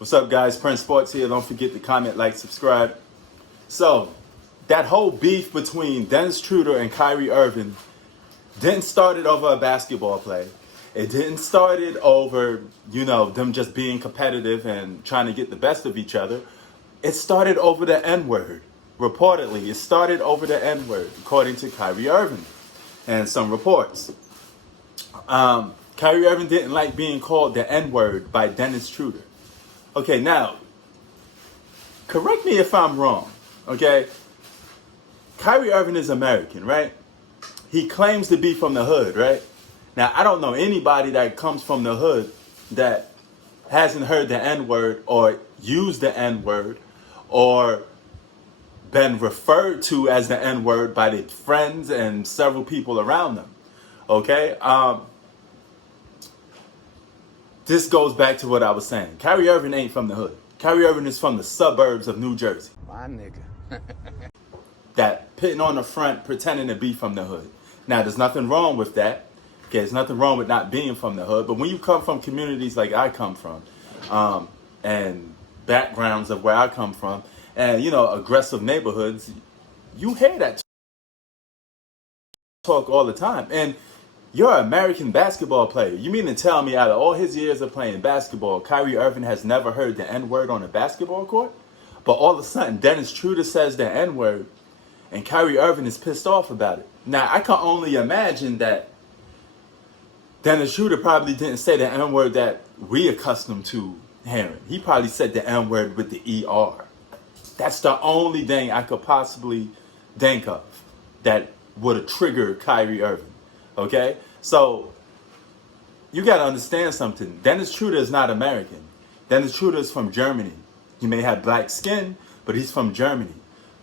What's up, guys? Prince Sports here. Don't forget to comment, like, subscribe. So, that whole beef between Dennis Schroder and Kyrie Irving didn't start it over a basketball play. It didn't start it over, them just being competitive and trying to get the best of each other. It started over the N-word. Reportedly, it started over the N-word, according to Kyrie Irving and some reports. Kyrie Irving didn't like being called the N-word by Dennis Schroder. Okay, now, correct me if I'm wrong, okay? Kyrie Irving is American, right? He claims to be from the hood, right? Now, I don't know anybody that comes from the hood that hasn't heard the N-word or used the N-word or been referred to as the N-word by their friends and several people around them, okay? This goes back to what I was saying. Kyrie Irving ain't from the hood. Kyrie Irving is from the suburbs of New Jersey. My nigga. That pitting on the front, pretending to be from the hood. Now, there's nothing wrong with that. Okay, there's nothing wrong with not being from the hood. But when you come from communities like I come from, and backgrounds of where I come from, and, aggressive neighborhoods, you hear that talk all the time. And you're an American basketball player. You mean to tell me out of all his years of playing basketball, Kyrie Irving has never heard the N-word on a basketball court? But all of a sudden, Dennis Schroder says the N-word, and Kyrie Irving is pissed off about it. Now, I can only imagine that Dennis Schroder probably didn't say the N-word that we accustomed to hearing. He probably said the N-word with the ER. That's the only thing I could possibly think of that would have triggered Kyrie Irving. Okay? So, you got to understand something. Dennis Schroder is not American. Dennis Schroder is from Germany. He may have black skin, but he's from Germany.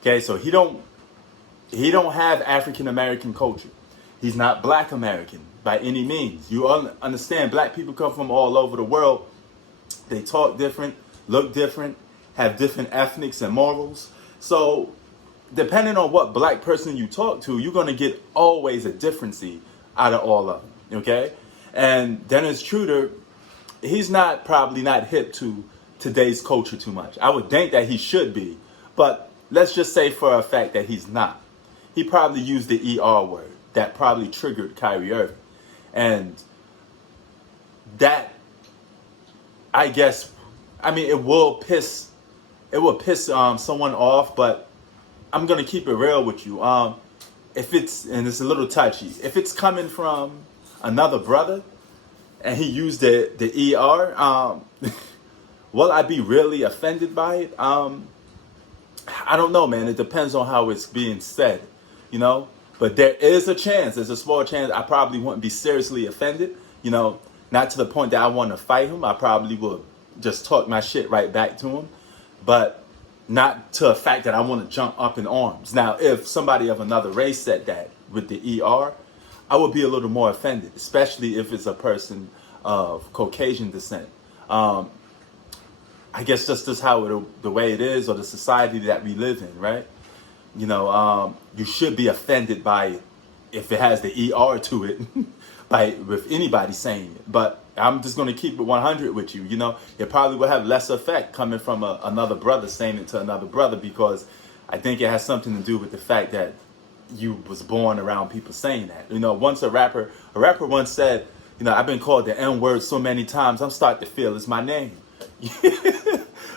Okay? So, he don't have African American culture. He's not black American by any means. You understand, black people come from all over the world. They talk different, look different, have different ethnics and morals. So, depending on what black person you talk to, you're going to get always a difference out of all of them, okay? And Dennis Schroder, he's probably not hip to today's culture too much. I would think that he should be, but let's just say for a fact that he's not. He probably used the ER word. That probably triggered Kyrie Irving. And that, I guess, it will piss someone off, but I'm going to keep it real with you. If it's a little touchy, if it's coming from another brother and he used the ER, will I be really offended by it? I don't know, man. It depends on how it's being said, But there is a chance, there's a small chance I probably wouldn't be seriously offended, not to the point that I want to fight him. I probably will just talk my shit right back to him, but not to a fact that I want to jump up in arms. Now, if somebody of another race said that with the ER, I would be a little more offended, especially if it's a person of Caucasian descent. I guess just how the way it is, or the society that we live in, right? You should be offended by it if it has the ER to it, with anybody saying it. But I'm just going to keep it 100 with you. It probably will have less effect coming from another brother saying it to another brother, because I think it has something to do with the fact that you was born around people saying that. Once a rapper once said, I've been called the N-word so many times, I'm starting to feel it's my name.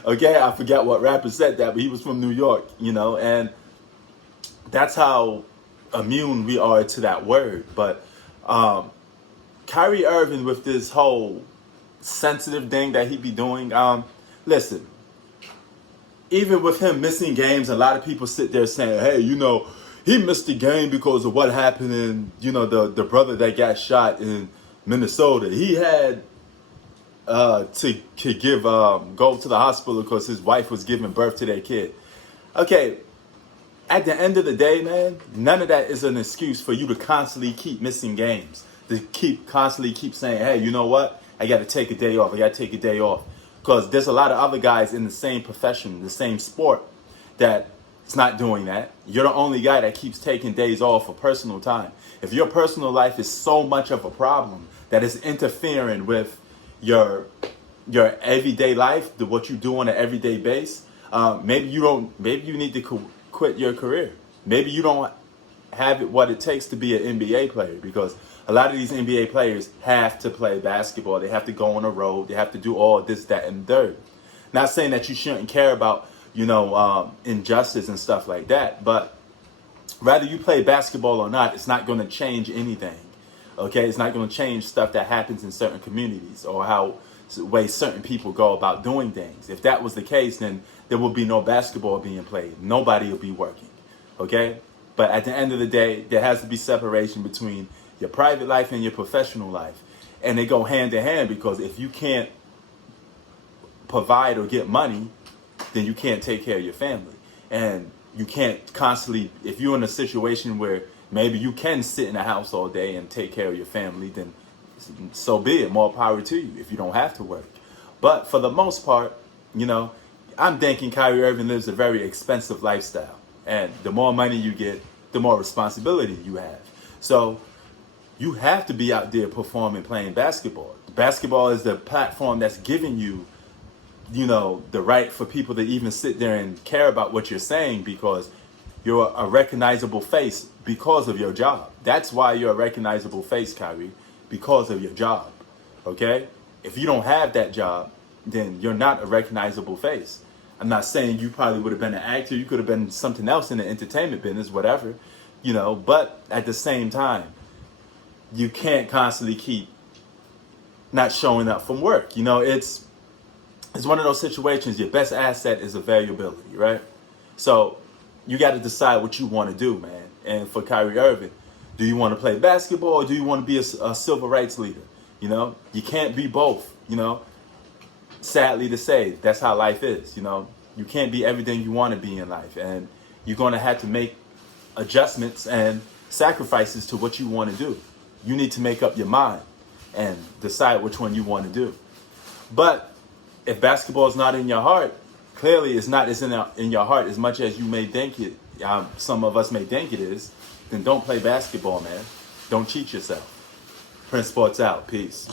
Okay, I forgot what rapper said that, but he was from New York, and that's how immune we are to that word. But Kyrie Irving, with this whole sensitive thing that he be doing, listen, even with him missing games, a lot of people sit there saying, hey, he missed the game because of what happened in, the brother that got shot in Minnesota. He had to go to the hospital because his wife was giving birth to their kid. Okay, at the end of the day, man, none of that is an excuse for you to constantly keep missing games. To constantly keep saying, hey, you know what? I got to take a day off. Because there's a lot of other guys in the same profession, the same sport, that it's not doing that. You're the only guy that keeps taking days off for personal time. If your personal life is so much of a problem that it's interfering with your your everyday life, what you do on an everyday base, maybe you don't. Maybe you need to quit your career. Maybe you don't have it what it takes to be an NBA player, because a lot of these NBA players have to play basketball. They have to go on the road. They have to do all this, that, and third. Not saying that you shouldn't care about, injustice and stuff like that, but whether you play basketball or not, it's not going to change anything. Okay, it's not going to change stuff that happens in certain communities or how way certain people go about doing things. If that was the case, then there would be no basketball being played. Nobody would be working. Okay, but at the end of the day, there has to be separation between your private life and your professional life, and they go hand in hand, because if you can't provide or get money, then you can't take care of your family. And you can't constantly, if you're in a situation where maybe you can sit in the house all day and take care of your family, then so be it. More power to you if you don't have to work. But for the most part, I'm thinking Kyrie Irving lives a very expensive lifestyle. And the more money you get, the more responsibility you have. So you have to be out there performing, playing basketball. Basketball is the platform that's giving you, the right for people to even sit there and care about what you're saying, because you're a recognizable face because of your job. That's why you're a recognizable face, Kyrie, because of your job. Okay? If you don't have that job, then you're not a recognizable face. I'm not saying you probably would have been an actor. You could have been something else in the entertainment business, whatever, but at the same time, you can't constantly keep not showing up from work. It's one of those situations. Your best asset is availability, right? So you got to decide what you want to do, man. And for Kyrie Irving, do you want to play basketball, or do you want to be a civil rights leader? You can't be both. Sadly to say, that's how life is. You can't be everything you want to be in life, and you're going to have to make adjustments and sacrifices to what you want to do. You need to make up your mind and decide which one you want to do. But if basketball is not in your heart, clearly it's not in your heart as much as you may think it. Some of us may think it is. Then don't play basketball, man. Don't cheat yourself. Prince Sports out. Peace.